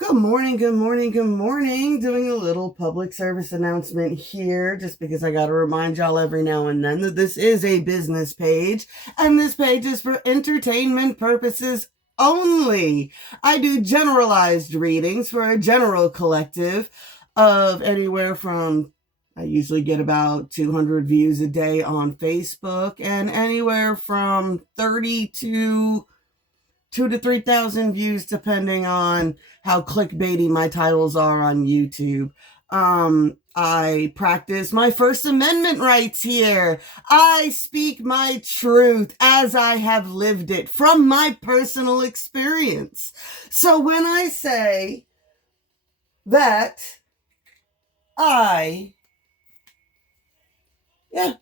Good morning, good morning, good morning. Doing a little public service announcement here just because I got to remind y'all every now and then that this is a business page and this page is for entertainment purposes only. I do generalized readings for a general collective of anywhere from I usually get about 200 views a day on Facebook and anywhere from 30 to 3,000 views, depending on how clickbaity my titles are on YouTube. I practice my First Amendment rights here. I speak my truth as I have lived it from my personal experience. So when I say that I, yeah,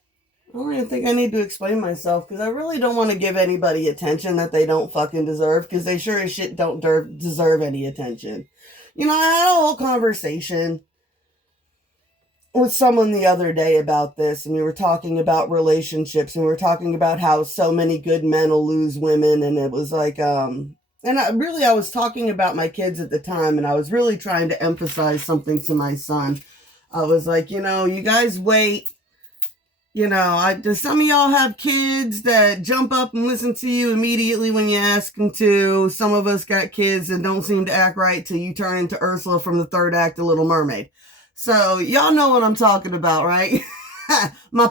I don't even think I need to explain myself because I really don't want to give anybody attention that they don't fucking deserve because they sure as shit don't deserve any attention. I had a whole conversation with someone the other day about this, and we were talking about relationships, and we were talking about how so many good men will lose women, and it was like, I was talking about my kids at the time, and I was really trying to emphasize something to my son. I was like, you guys wait. Does some of y'all have kids that jump up and listen to you immediately when you ask them to? Some of us got kids that don't seem to act right till you turn into Ursula from the third act of Little Mermaid. So y'all know what I'm talking about, right? My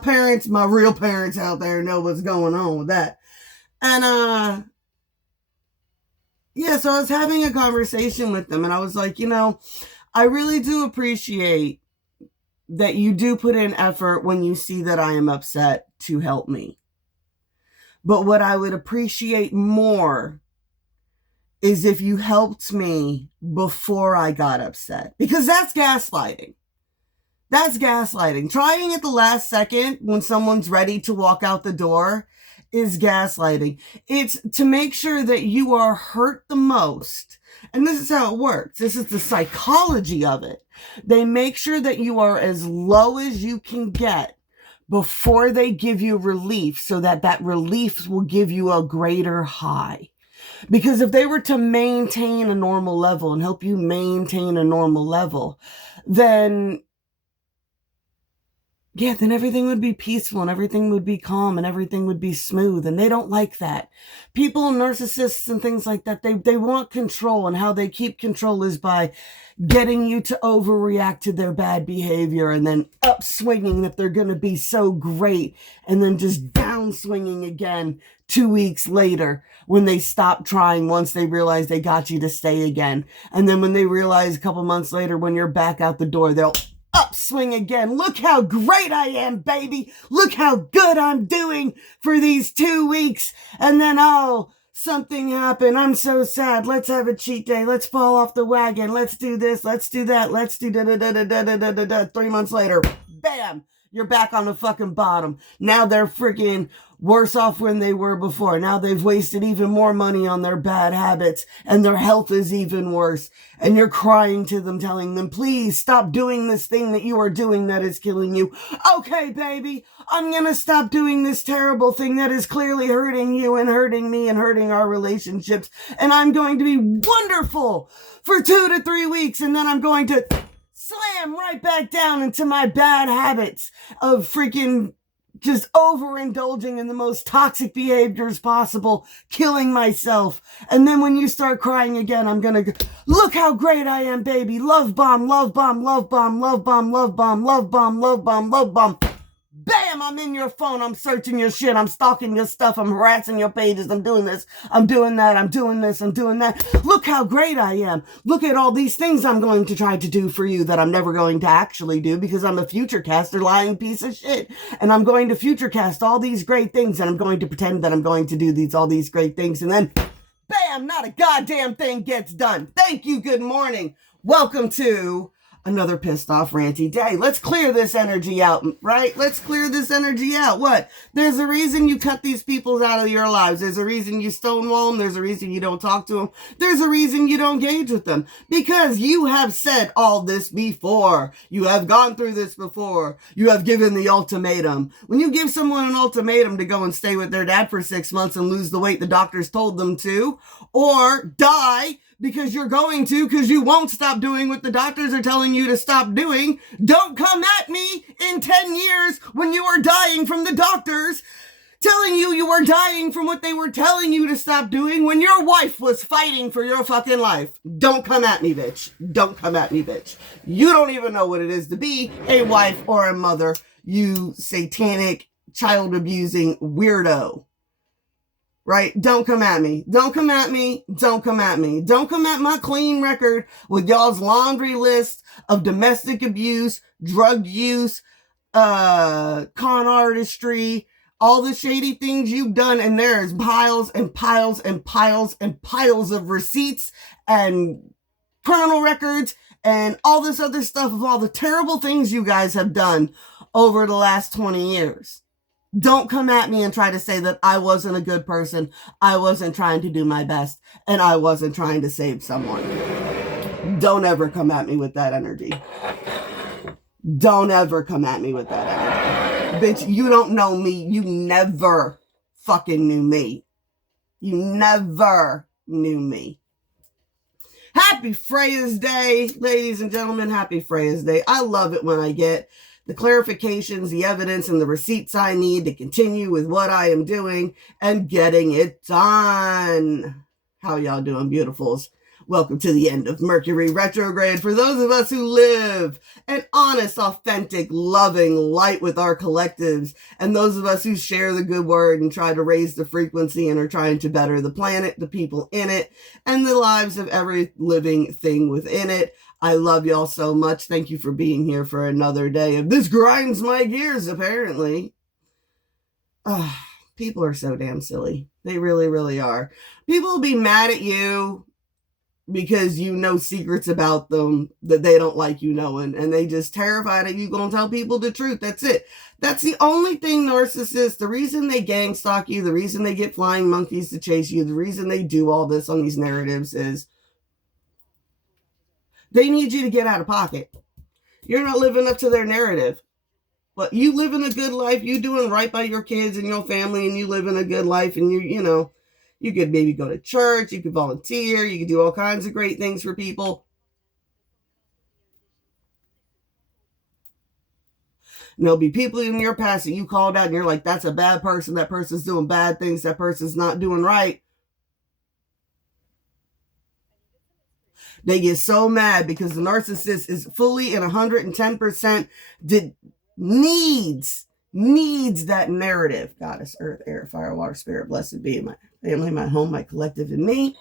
real parents out there know what's going on with that. And so I was having a conversation with them and I was like, I really do appreciate that you do put in effort when you see that I am upset to help me. But what I would appreciate more is if you helped me before I got upset. Because that's gaslighting. That's gaslighting. Trying at the last second when someone's ready to walk out the door is gaslighting. It's to make sure that you are hurt the most. And this is how it works. This is the psychology of it. They make sure that you are as low as you can get before they give you relief so that that relief will give you a greater high. Because if they were to maintain a normal level and help you maintain a normal level, then everything would be peaceful and everything would be calm and everything would be smooth. And they don't like that. People, narcissists and things like that, they want control, and how they keep control is by getting you to overreact to their bad behavior and then upswinging that they're going to be so great and then just downswinging again 2 weeks later when they stop trying once they realize they got you to stay again. And then when they realize a couple months later when you're back out the door, they'll upswing again. Look how great I am, baby. Look how good I'm doing for these 2 weeks. And then, something happened. I'm so sad. Let's have a cheat day. Let's fall off the wagon. Let's do this. Let's do that. Let's do da da da da da da da da da. 3 months later, bam, you're back on the fucking bottom. Now they're freaking worse off than they were before. Now they've wasted even more money on their bad habits and their health is even worse. And you're crying to them, telling them, please stop doing this thing that you are doing that is killing you. Okay, baby, I'm going to stop doing this terrible thing that is clearly hurting you and hurting me and hurting our relationships. And I'm going to be wonderful for 2 to 3 weeks. And then I'm going to slam right back down into my bad habits of freaking just overindulging in the most toxic behaviors possible, killing myself. And then when you start crying again, I'm gonna look how great I am, baby. Love bomb, love bomb, love bomb, love bomb, love bomb, love bomb, love bomb, love bomb. Bam, I'm in your phone. I'm searching your shit. I'm stalking your stuff. I'm harassing your pages. I'm doing this. I'm doing that. I'm doing this. I'm doing that. Look how great I am. Look at all these things I'm going to try to do for you that I'm never going to actually do because I'm a future caster lying piece of shit. And I'm going to future cast all these great things and I'm going to pretend that I'm going to do all these great things. And then bam, not a goddamn thing gets done. Thank you. Good morning. Welcome to another pissed off ranty day. Let's clear this energy out, right? Let's clear this energy out. What? There's a reason you cut these people out of your lives. There's a reason you stonewall them. There's a reason you don't talk to them. There's a reason you don't engage with them. Because you have said all this before. You have gone through this before. You have given the ultimatum. When you give someone an ultimatum to go and stay with their dad for 6 months and lose the weight the doctors told them to, or die because you're going to, because you won't stop doing what the doctors are telling you to stop doing. Don't come at me in 10 years when you are dying from the doctors telling you were dying from what they were telling you to stop doing when your wife was fighting for your fucking life. Don't come at me, bitch. Don't come at me, bitch. You don't even know what it is to be a wife or a mother, you satanic, child abusing weirdo. Right? Don't come at me. Don't come at me. Don't come at me. Don't come at my clean record with y'all's laundry list of domestic abuse, drug use, con artistry, all the shady things you've done. And there's piles and piles and piles and piles of receipts and criminal records and all this other stuff of all the terrible things you guys have done over the last 20 years. Don't come at me and try to say that I wasn't a good person, I wasn't trying to do my best, and I wasn't trying to save someone. Don't ever come at me with that energy. Don't ever come at me with that energy. Bitch, you don't know me. You never fucking knew me. You never knew me. Happy Freya's Day, ladies and gentlemen. Happy Freya's Day. I love it when I get the clarifications, the evidence, and the receipts I need to continue with what I am doing and getting it done. How y'all doing, beautifuls? Welcome to the end of Mercury retrograde. For those of us who live an honest, authentic, loving light with our collectives, and those of us who share the good word and try to raise the frequency and are trying to better the planet, the people in it, and the lives of every living thing within it. I love y'all so much. Thank you for being here for another day of This Grinds My Gears, apparently. People are so damn silly. They really, really are. People will be mad at you because you know secrets about them that they don't like you knowing, and they just terrified of you gonna tell people the truth. That's it. That's the only thing narcissists, the reason they gang stalk you, the reason they get flying monkeys to chase you, the reason they do all this on these narratives is they need you to get out of pocket. You're not living up to their narrative. But you living a good life, you doing right by your kids and your family, and you living a good life, and you could maybe go to church, you could volunteer, you could do all kinds of great things for people. And there'll be people in your past that you called out and you're like, that's a bad person, that person's doing bad things, that person's not doing right. They get so mad because the narcissist is fully and 110% needs that narrative. Goddess, earth, air, fire, water, spirit, blessed be my family, my home, my collective, and me.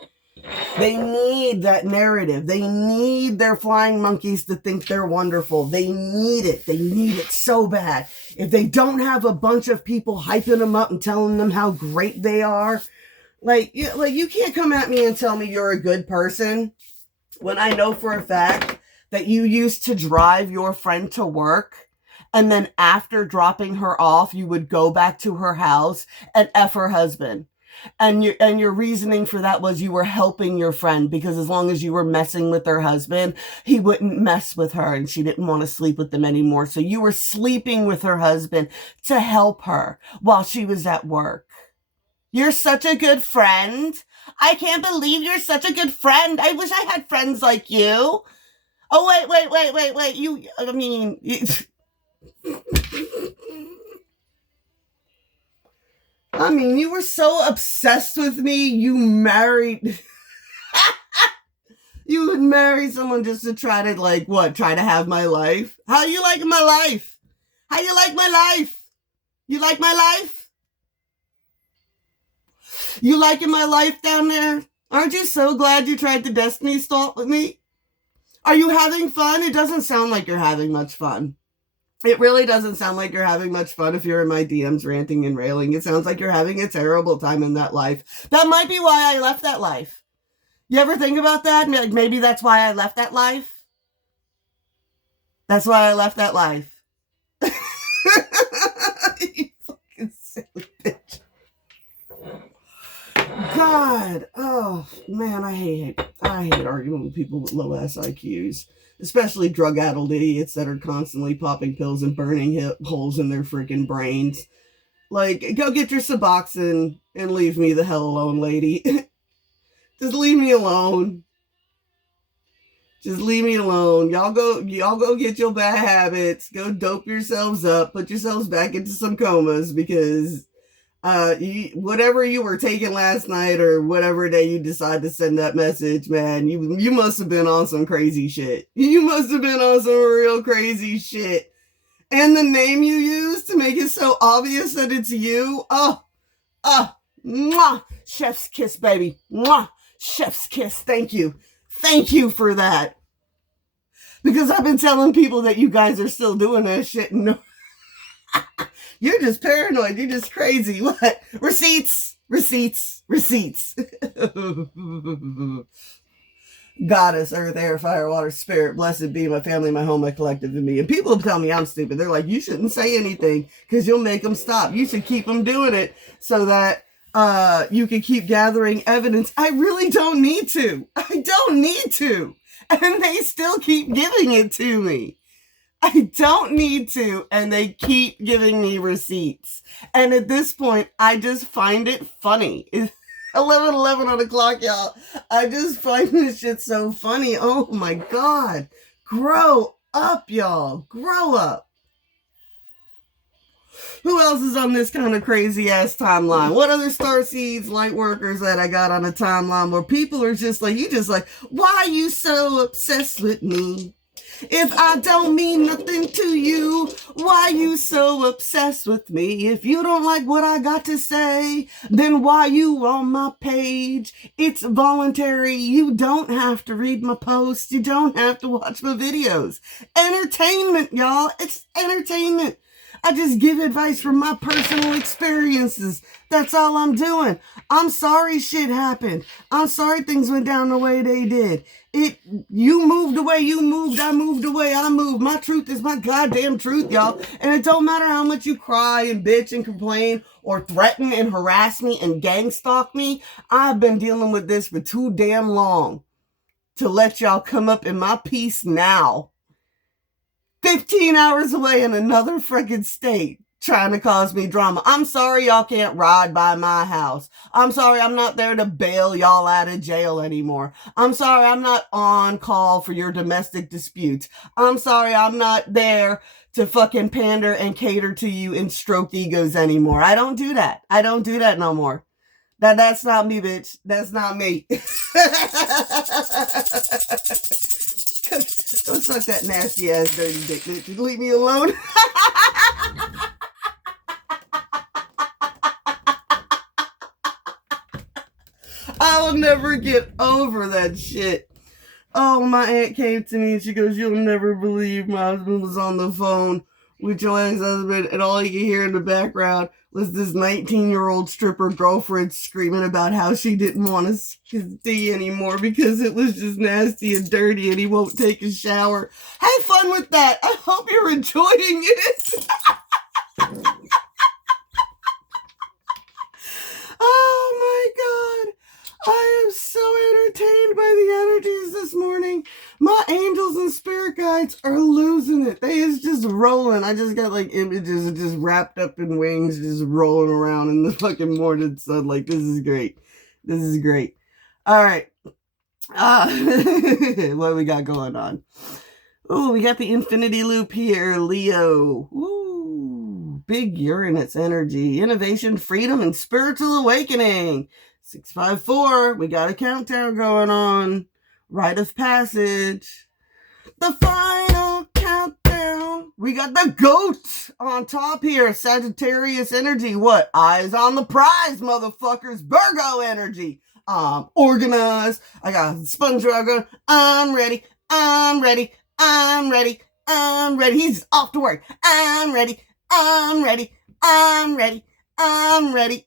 They need that narrative. They need their flying monkeys to think they're wonderful. They need it. They need it so bad. If they don't have a bunch of people hyping them up and telling them how great they are, like you can't come at me and tell me you're a good person when I know for a fact that you used to drive your friend to work, and then after dropping her off, you would go back to her house and F her husband. And your reasoning for that was you were helping your friend because as long as you were messing with her husband, he wouldn't mess with her and she didn't want to sleep with them anymore. So you were sleeping with her husband to help her while she was at work. You're such a good friend. I can't believe you're such a good friend. I wish I had friends like you. Oh, wait. You were so obsessed with me, you married... You would marry someone just to try to have my life? How you like my life? How you like my life? You like my life? You liking my life down there? Aren't you so glad you tried to destiny stalk with me? Are you having fun? It doesn't sound like you're having much fun. It really doesn't sound like you're having much fun if you're in my DMs ranting and railing. It sounds like you're having a terrible time in that life. That might be why I left that life. You ever think about that? Like maybe that's why I left that life? That's why I left that life. You fucking silly bitch. God, oh man, I hate arguing with people with low ass IQs, especially drug-addled idiots that are constantly popping pills and burning holes in their freaking brains. Like, go get your Suboxone and leave me the hell alone, lady. Just leave me alone. Just leave me alone. Y'all go get your bad habits. Go dope yourselves up. Put yourselves back into some comas because whatever you were taking last night or whatever day you decide to send that message, man, you must have been on some crazy shit. You must have been on some real crazy shit. And the name you use to make it so obvious that it's you. Mwah. Chef's kiss, baby. Mwah. Chef's kiss. Thank you. Thank you for that. Because I've been telling people that you guys are still doing that shit. No. You're just paranoid. You're just crazy. What? Receipts. Goddess, earth, air, fire, water, spirit, blessed be my family, my home, my collective, and me. And people tell me I'm stupid. They're like, you shouldn't say anything because you'll make them stop. You should keep them doing it so that you can keep gathering evidence. I really don't need to. I don't need to. And they still keep giving it to me. I don't need to, and they keep giving me receipts. And at this point, I just find it funny. It's 11 on the clock, y'all. I just find this shit so funny. Oh my God. Grow up, y'all. Grow up. Who else is on this kind of crazy ass timeline? What other star seeds, light workers that I got on the timeline where people are just like, why are you so obsessed with me? If I don't mean nothing to you, why you so obsessed with me? If you don't like what I got to say, then why you on my page? It's voluntary. You don't have to read my posts. You don't have to watch my videos. Entertainment, y'all. It's entertainment. I just give advice from my personal experiences. That's all I'm doing. I'm sorry shit happened. I'm sorry things went down the way they did. You moved away, you moved, I moved away, I moved. My truth is my goddamn truth, y'all. And it don't matter how much you cry and bitch and complain or threaten and harass me and gang stalk me. I've been dealing with this for too damn long to let y'all come up in my peace now. 15 hours away in another freaking state trying to cause me drama. I'm sorry y'all can't ride by my house. I'm sorry I'm not there to bail y'all out of jail anymore. I'm sorry I'm not on call for your domestic disputes. I'm sorry I'm not there to fucking pander and cater to you and stroke egos anymore. I don't do that. I don't do that no more. That's not me, bitch. That's not me. Don't suck that nasty ass dirty dick, bitch. Leave me alone. I'll never get over that shit. Oh, my aunt came to me and she goes, you'll never believe my husband was on the phone with your ex-husband, and all you could hear in the background was this 19-year-old stripper girlfriend screaming about how she didn't want to see anymore because it was just nasty and dirty and he won't take a shower. Have fun with that. I hope you're enjoying it. Oh my God. I am so entertained by the energies this morning. My angels and spirit guides are losing it. They is just rolling. I just got like images of just wrapped up in wings just rolling around in the fucking morning sun. Like, this is great. This is great. All right. What we got going on? Oh, we got the infinity loop here, Leo. Ooh, big Uranus energy, innovation, freedom, and spiritual awakening. 654, we got a countdown going on. Rite of passage. The final countdown. We got the goat on top here. Sagittarius energy. What? Eyes on the prize, motherfuckers. Virgo energy. Organized. I got sponge going. I'm ready. I'm ready. I'm ready. I'm ready. He's off to work. I'm ready. I'm ready. I'm ready. I'm ready.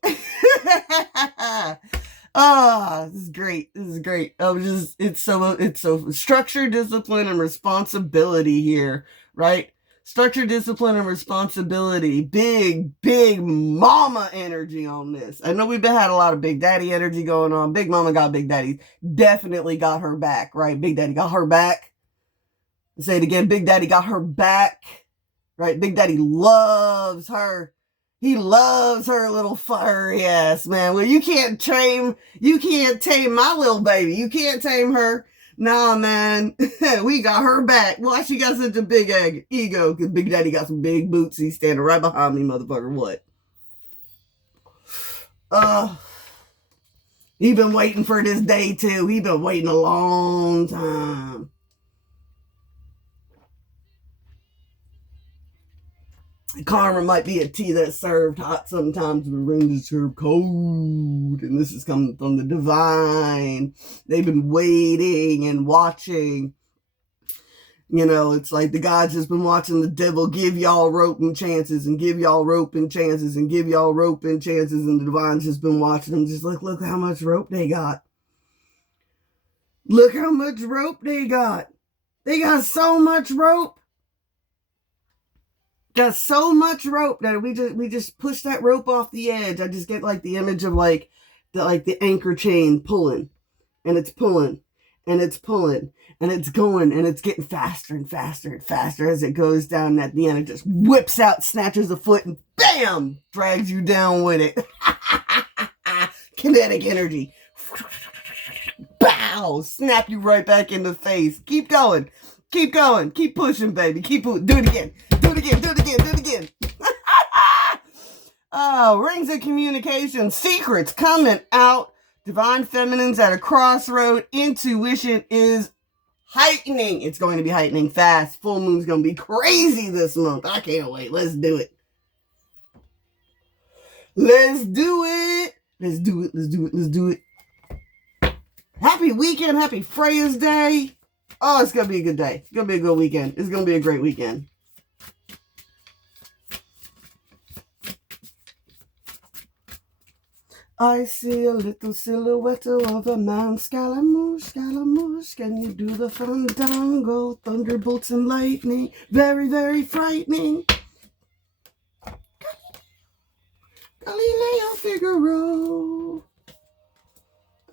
This is great. This is great. It's so structure, discipline, and responsibility here, right? Structure, discipline, and responsibility. Big mama energy on this. I know we've had a lot of big daddy energy going on. Big mama got big daddy. Definitely got her back, right? Big daddy got her back. Say it again. Big daddy got her back, right? Big daddy loves her. He loves her little furry ass, man. Well, you can't tame my little baby. You can't tame her. Nah, man. We got her back. Why she got such a big ego? Because Big Daddy got some big boots. He's standing right behind me, motherfucker. What? He been waiting for this day, too. He been waiting a long time. Karma might be a tea that's served hot sometimes, but rain is served cold. And this is coming from the divine. They've been waiting and watching. You know, it's like the God's just been watching the devil give y'all rope and chances and give y'all rope and chances and give y'all rope and chances. And the divine's just been watching them, just like, look how much rope they got. Look how much rope they got. They got so much rope. Got so much rope that we just push that rope off the edge. I just get like the image of like the anchor chain pulling, and it's pulling, and it's pulling, and it's going, and it's getting faster and faster and faster as it goes down. And at the end, it just whips out, snatches a foot, and bam, drags you down with it. Kinetic energy. Bow, snap you right back in the face. Keep going. Keep going. Keep pushing, baby. Keep do it again. Do it again. Do it again. Do it again. Oh, rings of communication. Secrets coming out. Divine feminines at a crossroad. Intuition is heightening. It's going to be heightening fast. Full moon's going to be crazy this month. I can't wait. Let's do it. Let's do it. Let's do it. Let's do it. Let's do it. Happy weekend. Happy Freya's Day. Oh, it's going to be a good day. It's going to be a good weekend. It's going to be a great weekend. I see a little silhouette of a man. Scaramouche, Scaramouche, can you do the fandango? Thunderbolts and lightning, very, very frightening. Galileo Figaro.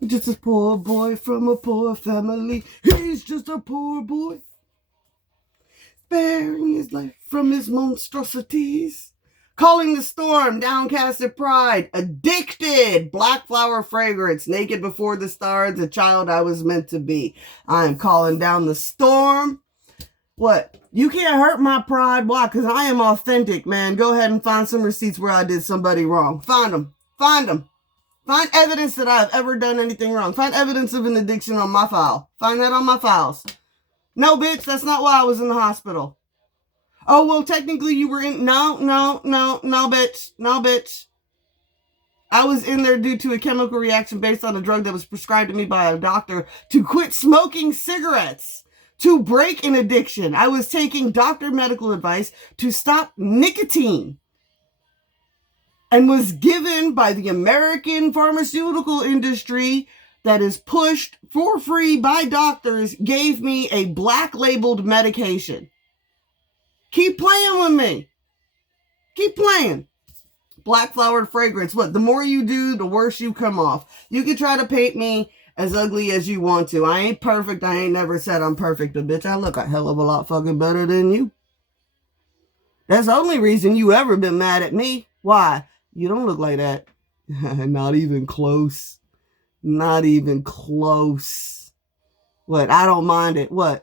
Just a poor boy from a poor family. He's just a poor boy, sparing his life from his monstrosities. Calling the storm, downcasted pride, addicted, black flower fragrance, naked before the stars, the child I was meant to be. I am calling down the storm. What? You can't hurt my pride. Why? Because I am authentic, man. Go ahead and find some receipts where I did somebody wrong. Find them. Find them. Find evidence that I've ever done anything wrong. Find evidence of an addiction on my file. Find that on my files. No, bitch, that's not why I was in the hospital. Oh, well, technically you were in... No, bitch. No, bitch. I was in there due to a chemical reaction based on a drug that was prescribed to me by a doctor to quit smoking cigarettes, to break an addiction. I was taking doctor medical advice to stop nicotine and was given by the American pharmaceutical industry that is pushed for free by doctors, gave me a black labeled medication. Keep playing with me. Keep playing. Black flowered fragrance. What? The more you do, the worse you come off. You can try to paint me as ugly as you want to. I ain't perfect. I ain't never said I'm perfect. But bitch, I look a hell of a lot fucking better than you. That's the only reason you ever been mad at me. Why? You don't look like that. Not even close. Not even close. What? I don't mind it. What?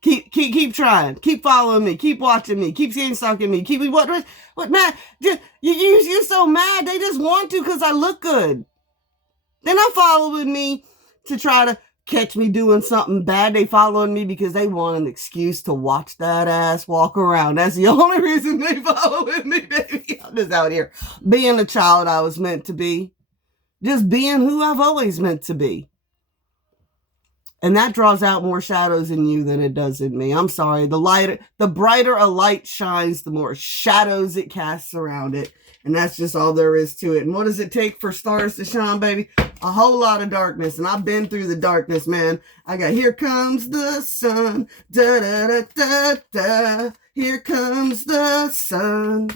Keep trying. Keep following me. Keep watching me. Keep stalking me. Keep what man? You're so mad. They just want to because I look good. They're not following me to try to catch me doing something bad. They following me because they want an excuse to watch that ass walk around. That's the only reason they following me, baby. I'm just out here being the child I was meant to be. Just being who I've always meant to be. And that draws out more shadows in you than it does in me. I'm sorry. The brighter a light shines, the more shadows it casts around it. And that's just all there is to it. And what does it take for stars to shine, baby? A whole lot of darkness. And I've been through the darkness, man. I got Here Comes the Sun. Da da da da da. Here comes the sun.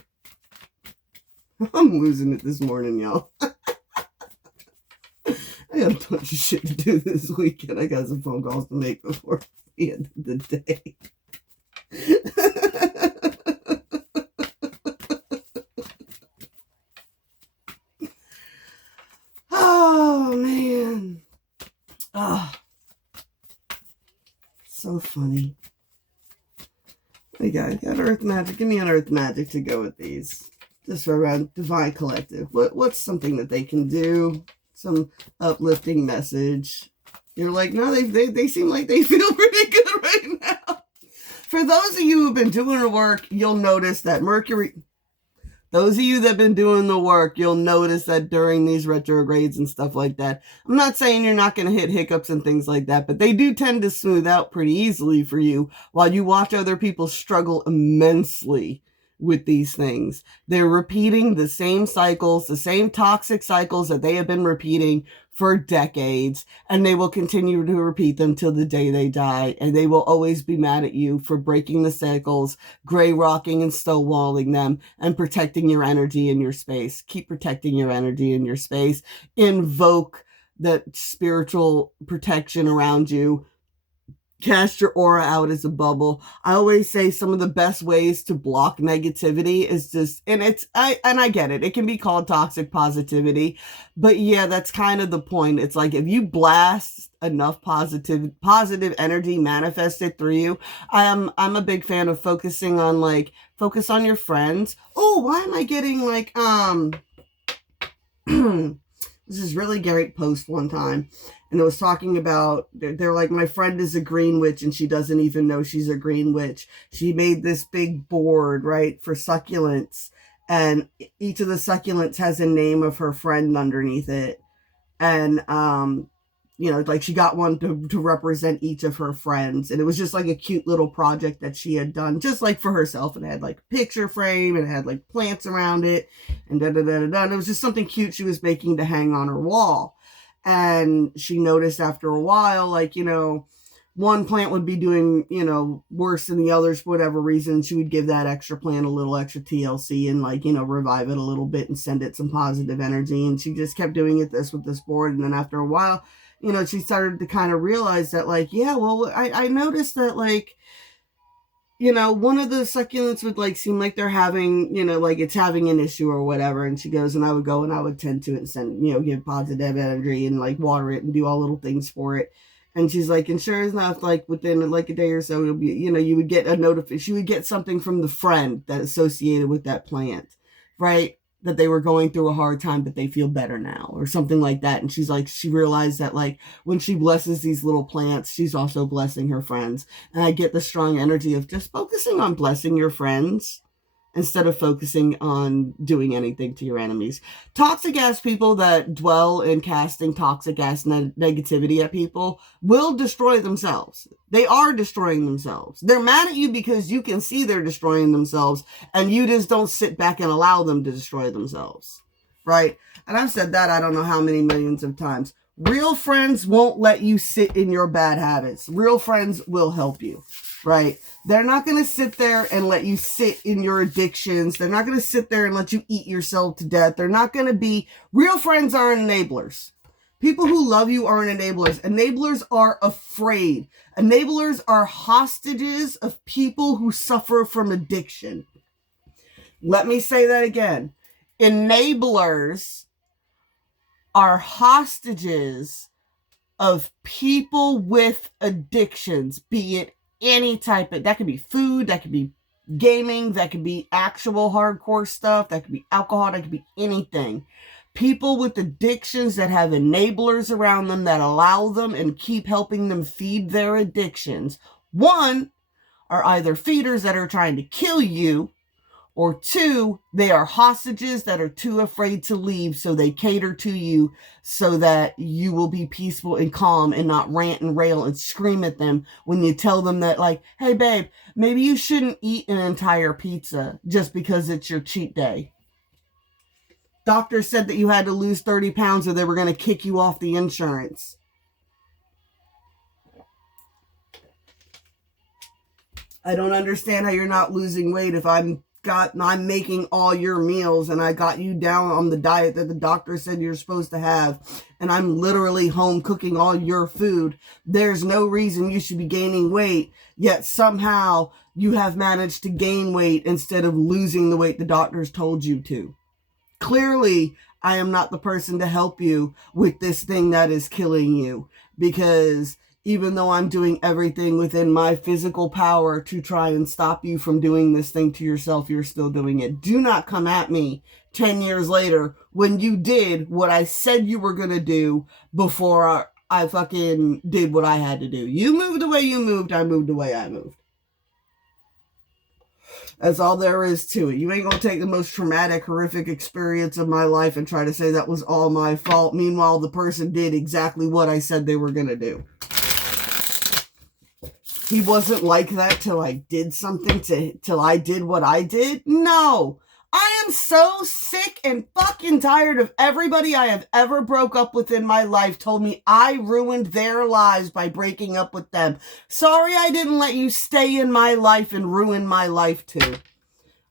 I'm losing it this morning, y'all. I got a bunch of shit to do this weekend. I got some phone calls to make before the end of the day. Oh, man. Oh. So funny. We got Earth Magic. Give me an Earth Magic to go with these. Just for around Divine Collective. What's something that they can do? Some uplifting message. You're like, no, they seem like they feel pretty good right now. For those of you who've been doing the work, you'll notice that Mercury... Those of you that have been doing the work, you'll notice that during these retrogrades and stuff like that, I'm not saying you're not going to hit hiccups and things like that, but they do tend to smooth out pretty easily for you while you watch other people struggle immensely with these things. They're repeating the same cycles, the same toxic cycles that they have been repeating for decades, and they will continue to repeat them till the day they die, and they will always be mad at you for breaking the cycles, gray rocking and stonewalling them, and protecting your energy in your space. Keep protecting your energy in your space. Invoke that spiritual protection around you. Cast your aura out as a bubble. I always say some of the best ways to block negativity is just, and I get it. It can be called toxic positivity, but yeah, that's kind of the point. It's like if you blast enough positive energy manifested through you. I'm a big fan of focusing on focus on your friends. Oh, why am I getting this is really great post one time. And it was talking about, they're like, my friend is a green witch and she doesn't even know she's a green witch. She made this big board, right, for succulents. And each of the succulents has a name of her friend underneath it. And, she got one to represent each of her friends. And it was just like a cute little project that she had done, just like for herself. And it had like a picture frame and it had like plants around it and da-da-da-da-da. And it was just something cute she was making to hang on her wall. And she noticed after a while, one plant would be doing, worse than the others for whatever reason. She would give that extra plant a little extra TLC and revive it a little bit and send it some positive energy. And she just kept doing it with this board. And then after a while, she started to kind of realize that I noticed that one of the succulents would seem like they're having, it's having an issue or whatever. And she goes, and I would go and I would tend to it and send, give positive energy and water it and do all little things for it. And she's like, and sure enough, within a day or so, it'll be, you would get a notification. She would get something from the friend that associated with that plant, right? That they were going through a hard time, but they feel better now or something like that. And she's like, she realized that when she blesses these little plants, she's also blessing her friends. And I get the strong energy of just focusing on blessing your friends instead of focusing on doing anything to your enemies. Toxic ass people that dwell in casting toxic ass negativity at people will destroy themselves. They are destroying themselves. They're mad at you because you can see they're destroying themselves and you just don't sit back and allow them to destroy themselves. Right? And I've said that I don't know how many millions of times. Real friends won't let you sit in your bad habits. Real friends will help you. Right? They're not going to sit there and let you sit in your addictions. They're not going to sit there and let you eat yourself to death. They're not going to be... Real friends aren't enablers. People who love you aren't enablers. Enablers are afraid. Enablers are hostages of people who suffer from addiction. Let me say that again. Enablers are hostages of people with addictions, be it any type of, that could be food, that could be gaming, that could be actual hardcore stuff, that could be alcohol, that could be anything. People with addictions that have enablers around them that allow them and keep helping them feed their addictions. One, are either feeders that are trying to kill you, or two, they are hostages that are too afraid to leave, so they cater to you so that you will be peaceful and calm and not rant and rail and scream at them when you tell them that, hey babe, maybe you shouldn't eat an entire pizza just because it's your cheat day. Doctor said that you had to lose 30 pounds or they were going to kick you off the insurance. I don't understand how you're not losing weight if I'm making all your meals and I got you down on the diet that the doctor said you're supposed to have, and I'm literally home cooking all your food. There's no reason you should be gaining weight, yet somehow you have managed to gain weight instead of losing the weight the doctors told you to. Clearly, I am not the person to help you with this thing that is killing you, because even though I'm doing everything within my physical power to try and stop you from doing this thing to yourself, you're still doing it. Do not come at me 10 years later when you did what I said you were going to do before I fucking did what I had to do. You moved the way you moved, I moved the way I moved. That's all there is to it. You ain't gonna take the most traumatic, horrific experience of my life and try to say that was all my fault. Meanwhile, the person did exactly what I said they were gonna do. He wasn't like that till I did something, till I did what I did? No! I am so sick and fucking tired of everybody I have ever broke up with in my life told me I ruined their lives by breaking up with them. Sorry I didn't let you stay in my life and ruin my life too.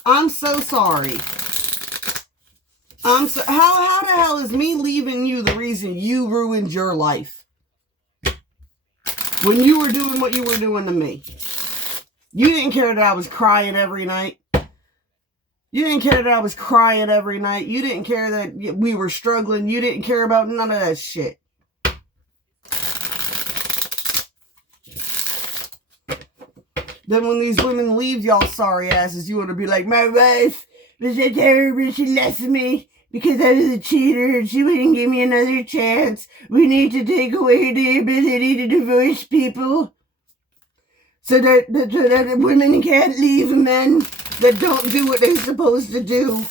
I'm so sorry. How the hell is me leaving you the reason you ruined your life? When you were doing what you were doing to me. You didn't care that I was crying every night. You didn't care that I was crying every night. You didn't care that we were struggling. You didn't care about none of that shit. Then when these women leave y'all sorry asses, you want to be like, my wife was a terrible, she left me because I was a cheater and she wouldn't give me another chance. We need to take away the ability to divorce people so that women can't leave men that don't do what they're supposed to do.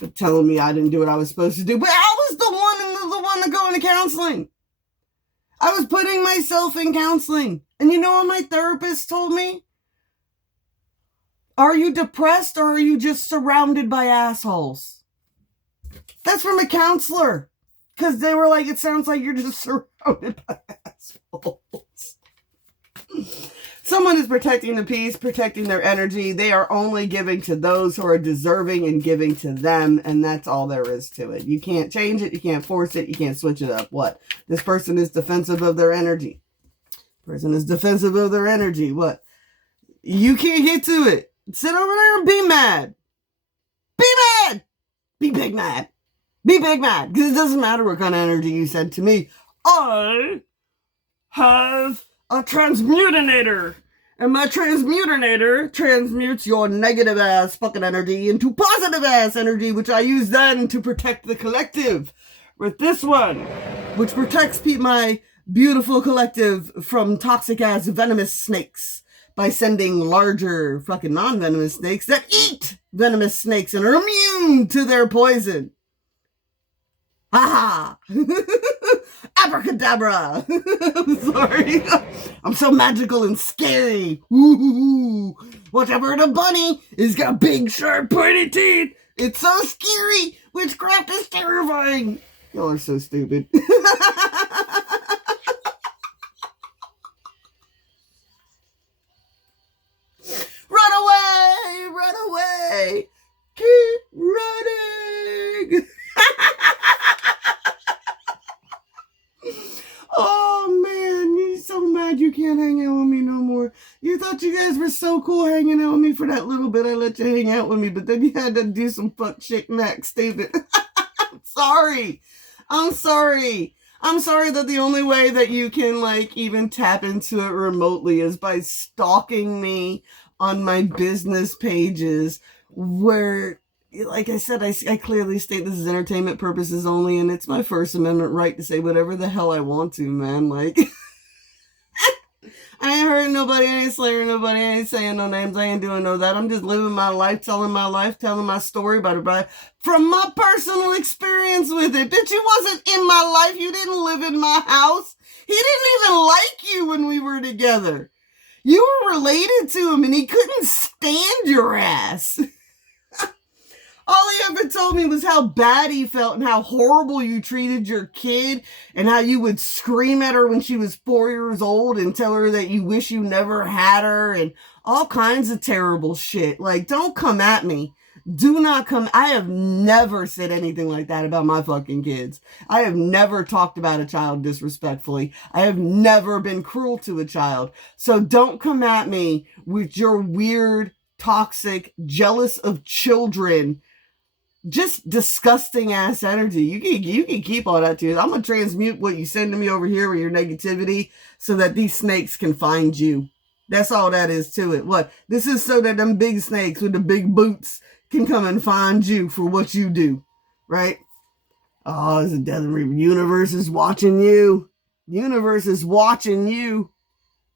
But telling me I didn't do what I was supposed to do. But I was the one to go into counseling. I was putting myself in counseling. And you know what my therapist told me? Are you depressed or are you just surrounded by assholes? That's from a counselor. Because they were like, it sounds like you're just surrounded by assholes. Someone is protecting the peace, protecting their energy. They are only giving to those who are deserving and giving to them. And that's all there is to it. You can't change it. You can't force it. You can't switch it up. What? This person is defensive of their energy. Person is defensive of their energy. What? You can't get to it. Sit over there and be mad. Be mad. Be big mad. Be big mad. Because it doesn't matter what kind of energy you send to me. I have a transmutinator. And my transmutinator transmutes your negative ass fucking energy into positive ass energy, which I use then to protect the collective. With this one, which protects my beautiful collective from toxic ass venomous snakes by sending larger fucking non-venomous snakes that eat venomous snakes and are immune to their poison. Ha ha! Abracadabra! I'm sorry. I'm so magical and scary. Ooh, watch out for the bunny. It's got big, sharp, pointy teeth. It's so scary. Witchcraft is terrifying. Y'all are so stupid. Run away! Run away! Keep running! Oh man, you're so mad you can't hang out with me no more. You thought you guys were so cool hanging out with me for that little bit I let you hang out with me, but then you had to do some fuck shit next, David. I'm sorry. I'm sorry. I'm sorry that the only way that you can even tap into it remotely is by stalking me on my business pages where, like I said, I clearly state this is entertainment purposes only, and it's my First Amendment right to say whatever the hell I want to, man. I ain't hurting nobody, I ain't slaying nobody, I ain't saying no names, I ain't doing no that. I'm just living my life, telling my story about it from my personal experience with it. Bitch, you wasn't in my life, you didn't live in my house. He didn't even like you when we were together. You were related to him and he couldn't stand your ass. All he ever told me was how bad he felt and how horrible you treated your kid and how you would scream at her when she was 4 years old and tell her that you wish you never had her and all kinds of terrible shit. Don't come at me. Do not come. I have never said anything like that about my fucking kids. I have never talked about a child disrespectfully. I have never been cruel to a child. So don't come at me with your weird, toxic, jealous of children just disgusting ass energy. You can keep all that to you. I'm gonna transmute what you send to me over here with your negativity so that these snakes can find you. That's all that is to it. What? This is so that them big snakes with the big boots can come and find you for what you do. Right? Oh, it's a Death Reaper. Universe is watching you. Universe is watching you.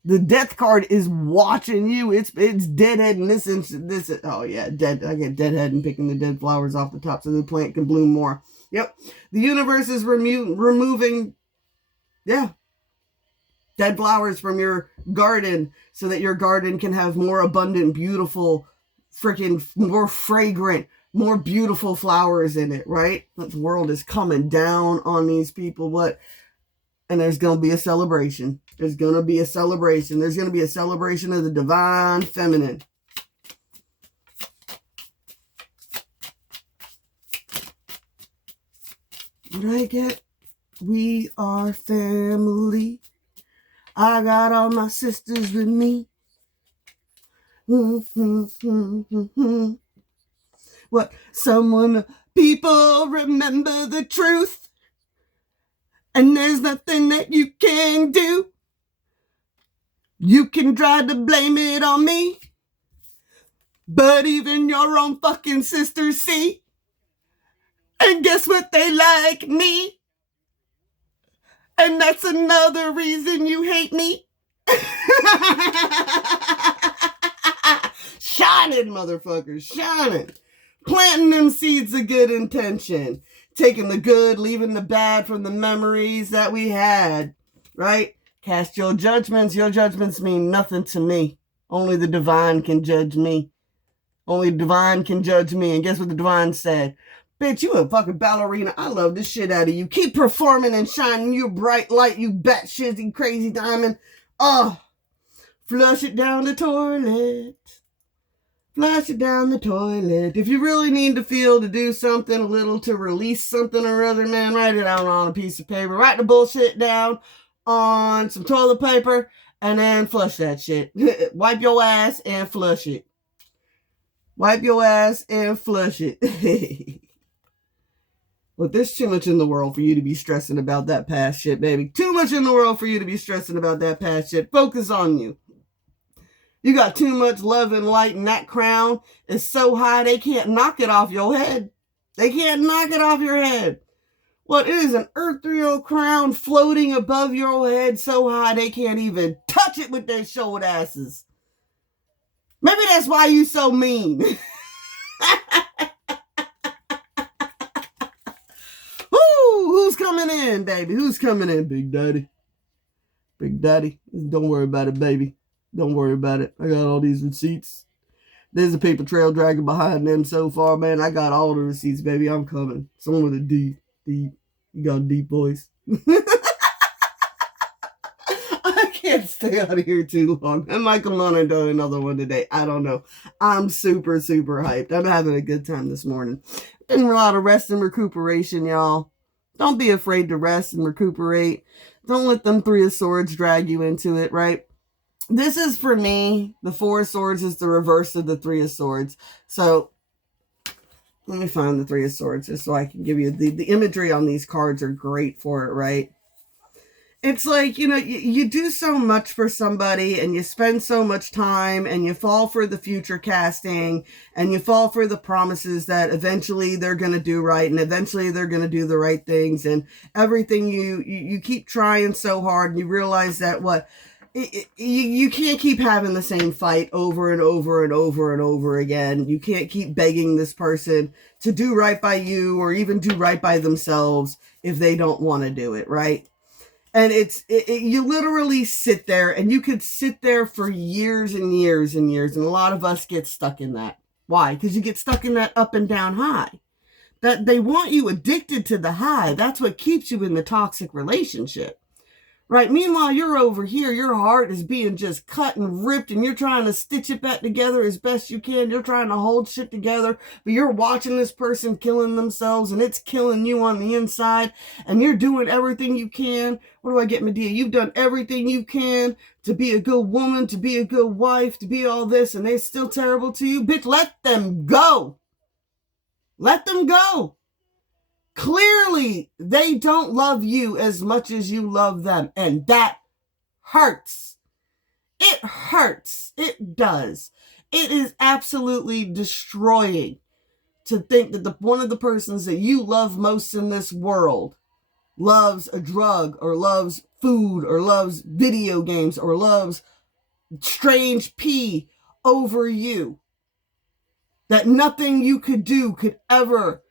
The death card is watching you. It's deadhead in this instant. Oh yeah, dead. I get deadhead and picking the dead flowers off the top so the plant can bloom more. Yep. The universe is removing, yeah, dead flowers from your garden so that your garden can have more abundant, beautiful, freaking more fragrant, more beautiful flowers in it, right? The world is coming down on these people. What? And there's going to be a celebration. There's going to be a celebration. There's going to be a celebration of the divine feminine. What I get? We are family. I got all my sisters with me. What? People remember the truth. And there's nothing that you can do. You can try to blame it on me. But even your own fucking sisters see. And guess what? They like me. And that's another reason you hate me. Shining, motherfuckers. Shining. Planting them seeds of good intention. Taking the good, leaving the bad from the memories that we had, right? Cast your judgments. Your judgments mean nothing to me. Only the divine can judge me. Only the divine can judge me. And guess what the divine said? Bitch, you a fucking ballerina. I love this shit out of you. Keep performing and shining your bright light, you batshit crazy diamond. Oh, flush it down the toilet. Flush it down the toilet. If you really need to feel to do something a little, to release something or other, man, write it out on a piece of paper. Write the bullshit down on some toilet paper and then flush that shit. Wipe your ass and flush it. Wipe your ass and flush it. Look, there's too much in the world for you to be stressing about that past shit, baby. Too much in the world for you to be stressing about that past shit. Focus on you. You got too much love and light, and that crown is so high they can't knock it off your head. They can't knock it off your head. Well, it is an ethereal crown floating above your head so high they can't even touch it with their short asses. Maybe that's why you so mean. Woo, who's coming in, baby? Who's coming in, Big Daddy? Big Daddy, don't worry about it, baby. Don't worry about it. I got all these receipts. There's a paper trail dragging behind them so far, man. I got all the receipts, baby. I'm coming. Someone with a deep. You got a deep voice. I can't stay out of here too long. I might come on and do another one today. I don't know. I'm super, super hyped. I'm having a good time this morning. Been a lot of rest and recuperation, y'all. Don't be afraid to rest and recuperate. Don't let them Three of Swords drag you into it, right? This is, for me, the Four of Swords is the reverse of the Three of Swords. So, let me find the Three of Swords just so I can give you the imagery on these cards are great for it, right? It's like, you do so much for somebody and you spend so much time and you fall for the future casting and you fall for the promises that eventually they're going to do right and eventually they're going to do the right things and everything you keep trying so hard and you realize that you can't keep having the same fight over and over and over and over again. You can't keep begging this person to do right by you or even do right by themselves if they don't want to do it, right? And you literally sit there and you could sit there for years and years and years. And a lot of us get stuck in that. Why? Because you get stuck in that up and down high. That they want you addicted to the high. That's what keeps you in the toxic relationship. Right? Meanwhile, you're over here, your heart is being just cut and ripped and you're trying to stitch it back together as best you can. You're trying to hold shit together, but you're watching this person killing themselves and it's killing you on the inside and you're doing everything you can. What do I get, Medea? You've done everything you can to be a good woman, to be a good wife, to be all this, and they're still terrible to you. Bitch, let them go. Let them go. Clearly, they don't love you as much as you love them. And that hurts. It hurts. It does. It is absolutely destroying to think that one of the persons that you love most in this world loves a drug or loves food or loves video games or loves strange pee over you. That nothing you could do could ever,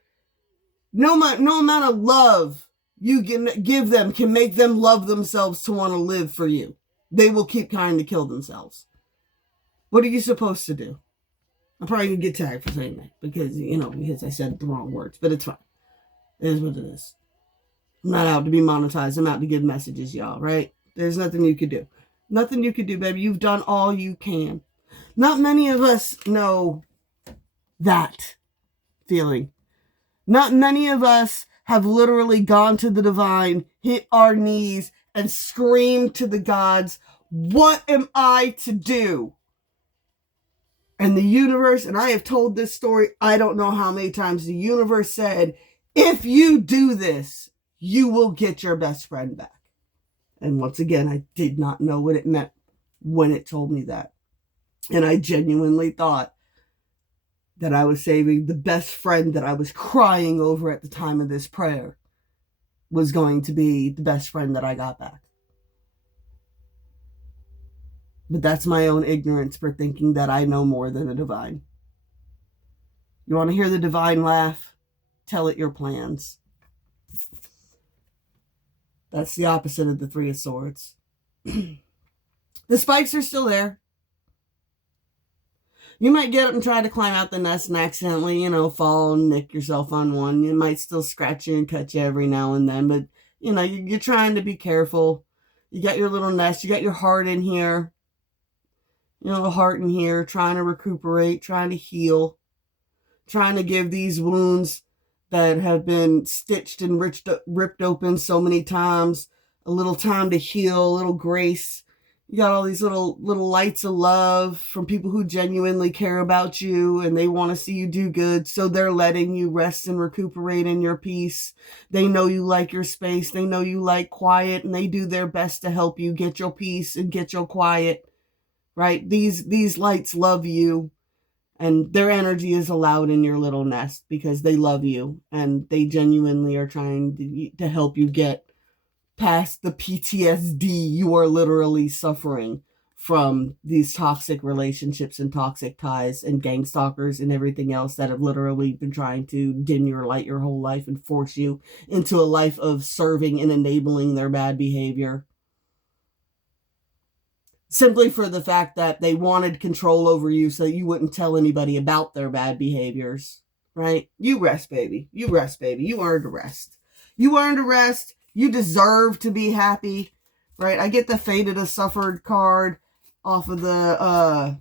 no amount of love you can give them can make them love themselves to want to live for you. They will keep trying to kill themselves. What are you supposed to do? I'm probably going to get tagged for saying that because I said the wrong words, but it's fine. It is what it is. I'm not out to be monetized. I'm out to give messages, y'all, right? There's nothing you could do. Nothing you could do, baby. You've done all you can. Not many of us know that feeling. Not many of us have literally gone to the divine, hit our knees, and screamed to the gods, what am I to do? And the universe, and I have told this story, I don't know how many times, the universe said, if you do this, you will get your best friend back. And once again, I did not know what it meant when it told me that. And I genuinely thought that I was saving the best friend that I was crying over at the time of this prayer was going to be the best friend that I got back. But that's my own ignorance for thinking that I know more than the divine. You want to hear the divine laugh? Tell it your plans. That's the opposite of the Three of Swords. The spikes are still there. You might get up and try to climb out the nest and accidentally, fall and nick yourself on one. You might still scratch you and cut you every now and then, but, you're trying to be careful. You got your little nest. You got your heart in here. The heart in here, trying to recuperate, trying to heal, trying to give these wounds that have been stitched and ripped open so many times a little time to heal, a little grace. You got all these little lights of love from people who genuinely care about you and they want to see you do good. So they're letting you rest and recuperate in your peace. They know you like your space. They know you like quiet, and they do their best to help you get your peace and get your quiet, right? These lights love you, and their energy is allowed in your little nest because they love you and they genuinely are trying to help you get past the PTSD you are literally suffering from these toxic relationships and toxic ties and gang stalkers and everything else that have literally been trying to dim your light your whole life and force you into a life of serving and enabling their bad behavior. Simply for the fact that they wanted control over you so you wouldn't tell anybody about their bad behaviors, right? You rest, baby. You rest, baby. You earned a rest. You earned a rest. You deserve to be happy, right? I get the Fated to Suffered card off of the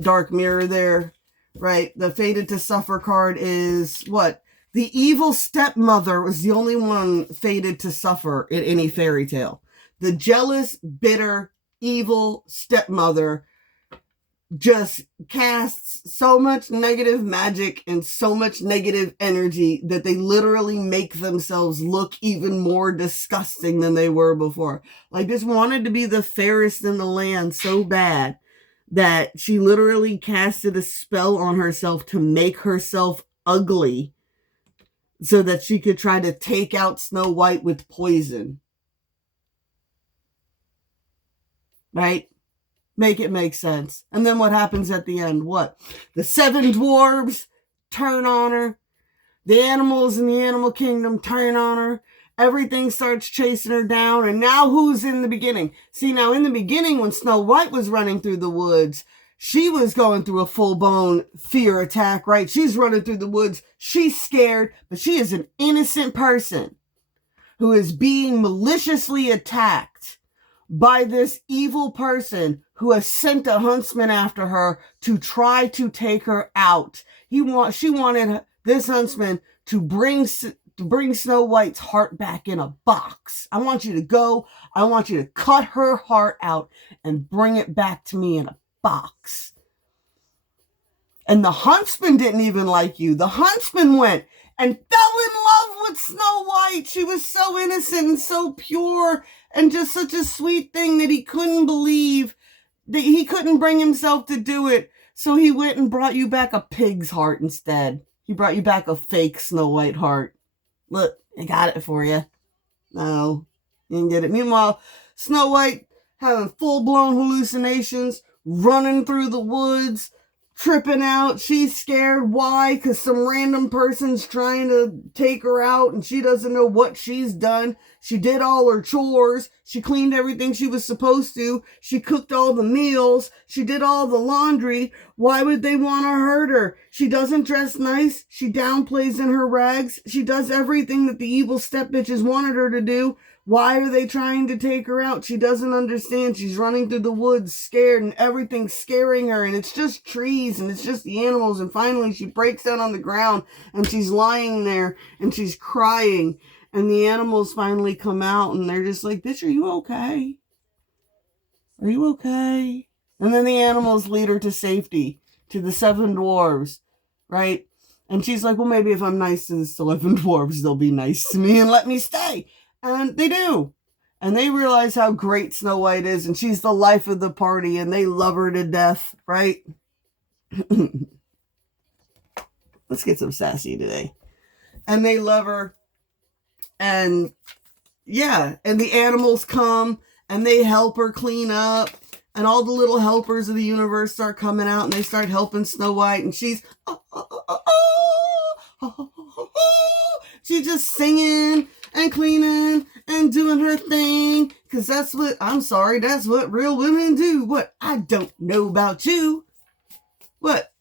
Dark Mirror there, right? The Fated to Suffer card is what? The evil stepmother was the only one fated to suffer in any fairy tale. The jealous, bitter, evil stepmother just casts so much negative magic and so much negative energy that they literally make themselves look even more disgusting than they were before. Like, just wanted to be the fairest in the land so bad that she literally casted a spell on herself to make herself ugly so that she could try to take out Snow White with poison. Right? Make it make sense. And then what happens at the end? What? The 7 dwarves turn on her. The animals in the animal kingdom turn on her. Everything starts chasing her down. And now who's in the beginning? See, now in the beginning when Snow White was running through the woods, she was going through a full-blown fear attack, right? She's running through the woods. She's scared, but she is an innocent person who is being maliciously attacked by this evil person who has sent a huntsman after her to try to take her out. She wanted this huntsman to bring Snow White's heart back in a box. I want you to go. I want you to cut her heart out and bring it back to me in a box. And the huntsman didn't even like you. The huntsman went and fell in love with Snow White. She was so innocent and so pure and just such a sweet thing that he couldn't believe, that he couldn't bring himself to do it. So he went and brought you back a pig's heart instead. He brought you back a fake Snow White heart. Look, I got it for you. No, you didn't get it. Meanwhile, Snow White having full-blown hallucinations, running through the woods, tripping out. She's scared. Why? Because some random person's trying to take her out and she doesn't know what she's done. She did all her chores. She cleaned everything she was supposed to. She cooked all the meals. She did all the laundry. Why would they want to hurt her? She doesn't dress nice. She downplays in her rags. She does everything that the evil step bitches wanted her to do. Why are they trying to take her out? She doesn't understand. She's running through the woods scared and everything's scaring her and it's just trees and it's just the animals. And finally she breaks down on the ground and she's lying there and she's crying and the animals finally come out and they're just like, bitch, are you okay? Are you okay? And then the animals lead her to safety, to the 7 dwarves, right? And she's like, well, maybe if I'm nice to the 7 dwarves, they'll be nice to me and let me stay. And they do. And they realize how great Snow White is. And she's the life of the party. And they love her to death. Right? Let's get some sassy today. And they love her. And yeah. And the animals come. And they help her clean up. And all the little helpers of the universe start coming out. And they start helping Snow White. And she's... she's just singing and cleaning and doing her thing. Because that's what, I'm sorry, that's what real women do. What? I don't know about you. What?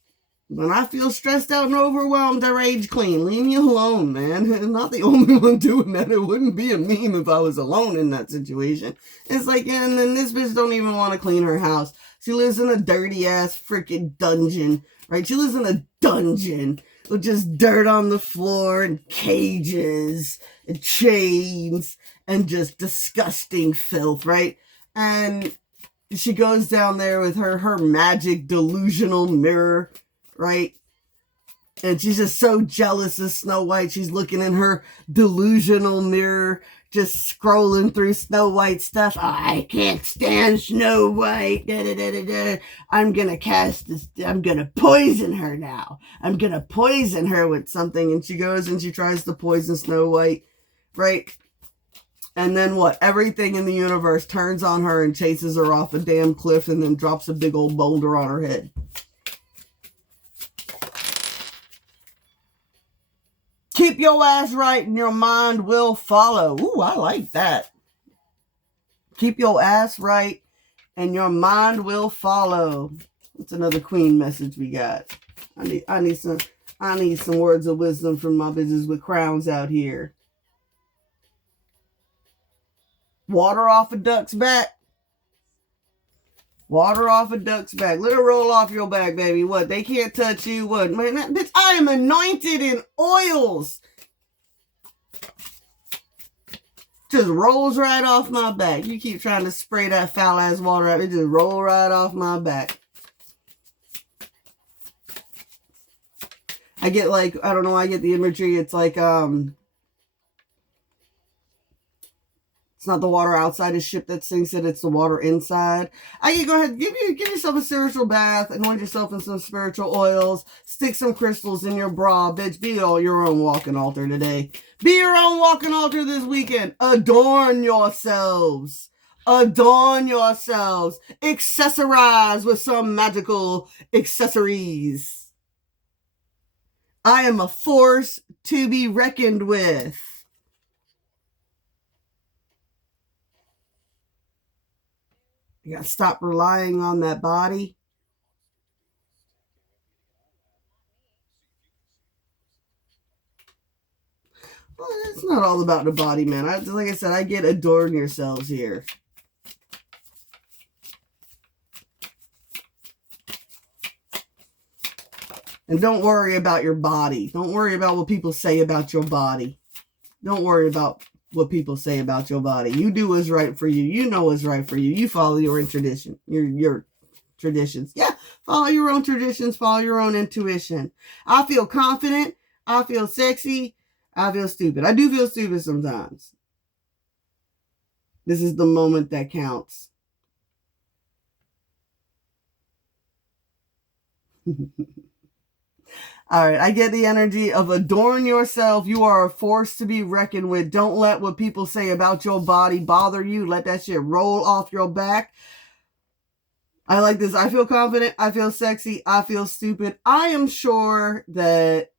When I feel stressed out and overwhelmed, I rage clean. Leave me alone, man. I'm not the only one doing that. It wouldn't be a meme if I was alone in that situation. It's like, and then this bitch don't even want to clean her house. She lives in a dirty ass freaking dungeon, right? She lives in a dungeon with just dirt on the floor and cages and chains and just disgusting filth, right? And she goes down there with her magic delusional mirror, right? And she's just so jealous of Snow White. She's looking in her delusional mirror, just scrolling through Snow White stuff. Oh, I can't stand Snow White. Da, da, da, da, da. I'm gonna cast this. I'm gonna poison her now. I'm gonna poison her with something. And she goes and she tries to poison Snow White, right? And then what? Everything in the universe turns on her and chases her off a damn cliff and then drops a big old boulder on her head. Keep your ass right and your mind will follow. Ooh, I like that. Keep your ass right and your mind will follow. That's another Queen message we got. I need some words of wisdom from my bitches with crowns out here. Water off a duck's back. Water off a duck's back. Let it roll off your back, baby. What? They can't touch you. What? Man, bitch, I am anointed in oils. Just rolls right off my back. You keep trying to spray that foul ass water out. It just roll right off my back. I get like, I don't know, I get the imagery. It's like, it's not the water outside a ship that sinks it, it's the water inside. I can go ahead, give yourself a spiritual bath, anoint yourself in some spiritual oils, stick some crystals in your bra, bitch. Be all your own walking altar today. Be your own walking altar this weekend. Adorn yourselves. Adorn yourselves. Accessorize with some magical accessories. I am a force to be reckoned with. You gotta stop relying on that body. Well, it's not all about the body, man. Like I said, I get adorn yourselves here. And don't worry about your body. Don't worry about what people say about your body. Don't worry about what people say about your body. You do what's right for you. You know what's right for you. You follow your tradition, your traditions. Yeah, Follow your own traditions. Follow your own intuition. I feel confident. I feel sexy. I feel stupid. I do feel stupid sometimes. This is the moment that counts. All right, I get the energy of adorn yourself. You are a force to be reckoned with. Don't let what people say about your body bother you. Let that shit roll off your back. I like this. I feel confident. I feel sexy. I feel stupid. I am sure that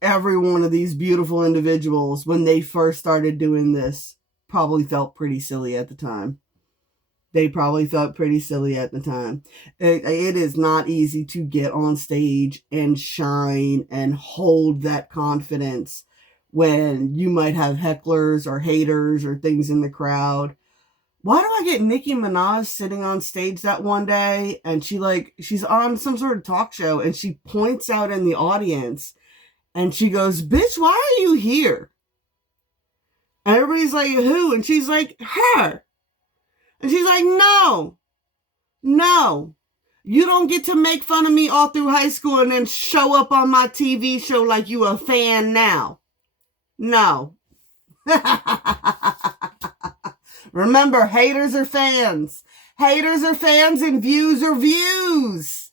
every one of these beautiful individuals, when they first started doing this, probably felt pretty silly at the time. They probably felt pretty silly at the time. It is not easy to get on stage and shine and hold that confidence when you might have hecklers or haters or things in the crowd. Why do I get Nicki Minaj sitting on stage that one day and she's on some sort of talk show and she points out in the audience and she goes, "Bitch, why are you here?" And everybody's like, "Who?" And she's like, "Her." And she's like, no, you don't get to make fun of me all through high school and then show up on my TV show like you a fan now. No. Remember, haters are fans. Haters are fans and views are views.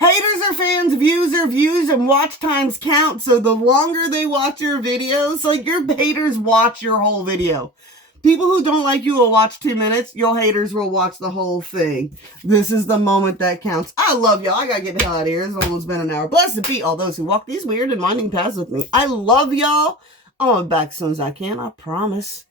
Haters are fans, views are views, and watch times count. So the longer they watch your videos, like your haters watch your whole video. People who don't like you will watch 2 minutes. Your haters will watch the whole thing. This is the moment that counts. I love y'all. I gotta get the hell out of here. It's almost been an hour. Blessed be all those who walk these weird and winding paths with me. I love y'all. I'll be back as soon as I can. I promise.